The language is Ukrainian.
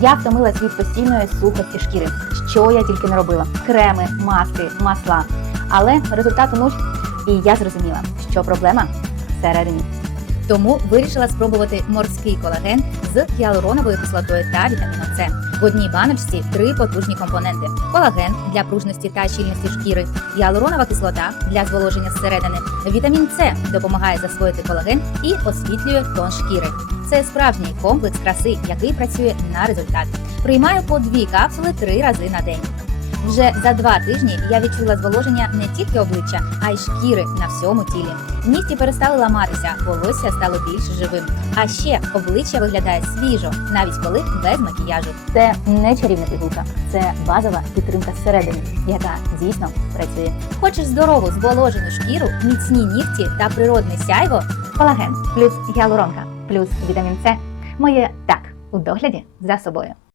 Я втомилась від постійної сухості шкіри. Що я тільки не робила: креми, маски, масла. Але результат нуль. І я зрозуміла, що проблема всередині. Тому вирішила спробувати морський колаген з гіалуроновою кислотою та вітаміном С. В одній баночці три потужні компоненти: колаген для пружності та щільності шкіри, гіалуронова кислота для зволоження зсередини, вітамін С допомагає засвоїти колаген і освітлює тон шкіри. Це справжній комплекс краси, який працює на результат. Приймаю по дві капсули три рази на день. Вже за два тижні я відчула зволоження не тільки обличчя, а й шкіри на всьому тілі. Нігті перестали ламатися, волосся стало більш живим. А ще обличчя виглядає свіжо, навіть коли без макіяжу. Це не чарівна пігулка, це базова підтримка зсередини, яка дійсно працює. Хочеш здорову зволожену шкіру, міцні нігті та природне сяйво? Колаген плюс гіалуронка плюс вітамін С. Моє так у догляді за собою.